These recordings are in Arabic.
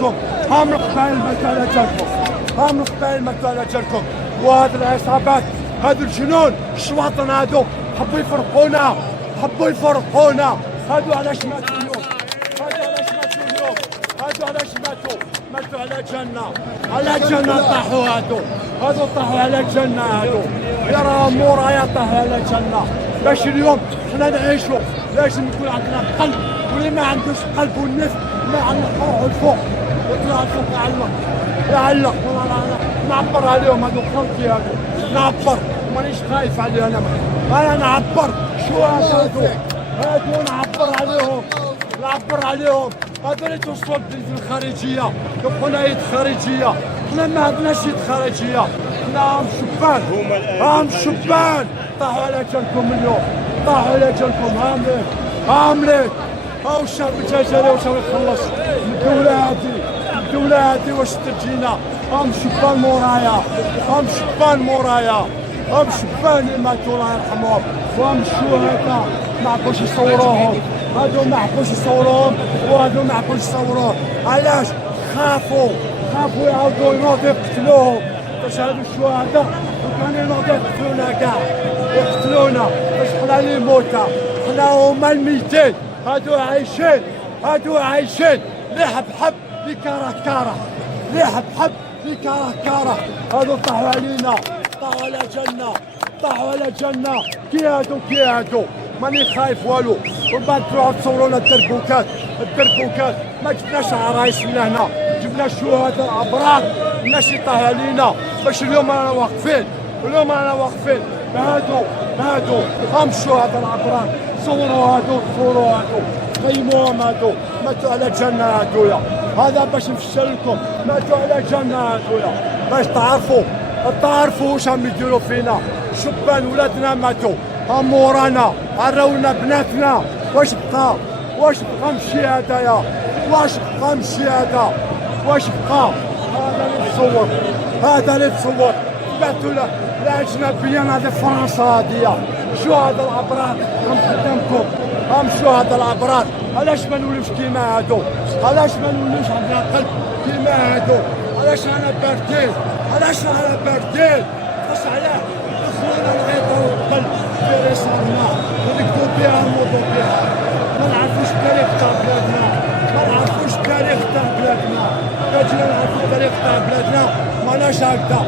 جالكم، هم القبائل ماتوا على جالكم، هم القبائل ماتوا على جالكم. وهاد العصابات هادو الجنون الشواطن هادو حبوا يفرقونا، حبوا يفرقونا. هادو علاش ماتوا اليوم؟ هادو علاش ماتوا اليوم؟ هادو علاش ماتوا؟ ماتوا على جنة، على جنة طاحوا هادو طاحوا على جنة هادو. راهم مورايا طاحوا على جنة. باش اليوم حنا نعيشوا لازم يكون عندنا قلب، واللي ما عندوش قلب والنفس ما نروحوا الفوق وطلع الفوق يعلق. نعبر عليهم هادو خلطي هادو، نعبر مانيش خايف عليهم انا نعبر. شو هادو نعبر عليهم هادو اللي توصلوا للبلاد الخارجيه يبقونا يد خارجيه. حنا ما عندناش يد خارجيه، حنا هم شبان طاحوا على جالكم اليوم، طاحوا على جالكم. هامليك هاو الشعب الجزائري واش راه يخلص الدولة هادي واش تجينا. هم شبان مورايا، هم شبان اللي ماتوا الله يرحمهم، وهم الشهداء ما عرفوش يصوروهم. هادو ما عرفوش يصوروهم وهادو ما عرفوش يصوروهم. علاش؟ خافوا يعاودوا ينوضوا يقتلوهم. باش هادو الشهداء وكانوا ينوضوا يقتلونا كاع، يقتلونا باش حنا اللي موتى، حنا هما الميتين. هادو عايشين لي حب لي كاره، لي حب لي كاره. هادو طاحوا علينا، طاحوا على جنة. كي هادو ماني خايف والو. ومن بعد تروحوا تصورونا الدربوكات ما جبناش عرايس من هنا، جبنا شهداء ابرار. الناس اللي طاحوا علينا باش اليوم رانا واقفين هادو هم الشهداء الابرار. صوروا هادو قيموهم هادو ماتوا على جنة هادويا. هذا باش نفشل لكم، ماتوا على جنة هادويا باش تعرفوا واش راهم يديروا فينا. شبان ولادنا ماتوا، هم مورانا عراونا بناتنا. واش بقى من الشهداء؟ واش بقى؟ هذا اللي تصور بعثوا الاجنبيه. هذه فرنسا هاديه. شهداء الابرار هم قدامكم، هم شهداء الابرار. علاش ما نولوش كيما هادو؟ علاش ما نولوش عندنا قلب كيما هادو؟ علاش رانا باردين؟ واش علاه؟ اخوانا نغيطوا القلب في رسالنا ونكتبوا بها ونوضوا بها. ما نعرفوش التاريخ تاع بلادنا، كاجينا نعرفوا التاريخ تاع بلادنا ماناش هكذا.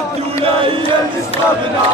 الدولة هي اللي صابنا.